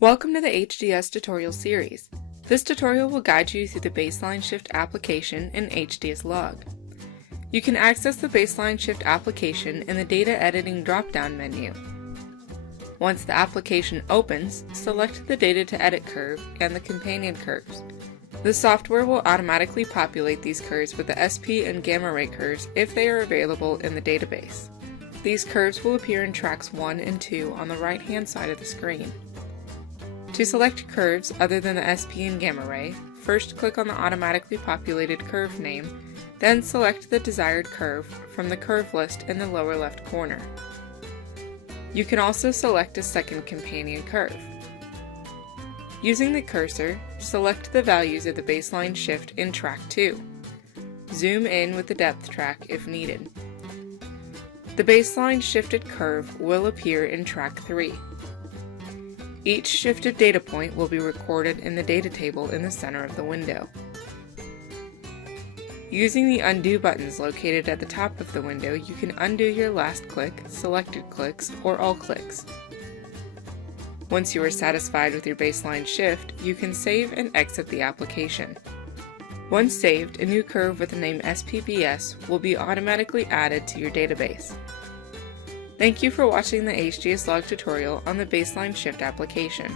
Welcome to the HDS tutorial series. This tutorial will guide you through the baseline shift application in HDSlog. You can access the baseline shift application in the data editing drop-down menu. Once the application opens, select the data to edit curve and the companion curves. The software will automatically populate these curves with the SP and gamma ray curves if they are available in the database. These curves will appear in tracks 1 and 2 on the right-hand side of the screen. To select curves other than the SP and gamma ray, first click on the automatically populated curve name, then select the desired curve from the curve list in the lower left corner. You can also select a second companion curve. Using the cursor, select the values of the baseline shift in track 2. Zoom in with the depth track if needed. The baseline shifted curve will appear in track 3. Each shifted data point will be recorded in the data table in the center of the window. Using the undo buttons located at the top of the window, you can undo your last click, selected clicks, or all clicks. Once you are satisfied with your baseline shift, you can save and exit the application. Once saved, a new curve with the name SPBS will be automatically added to your database. Thank you for watching the HDSlog tutorial on the baseline shift application.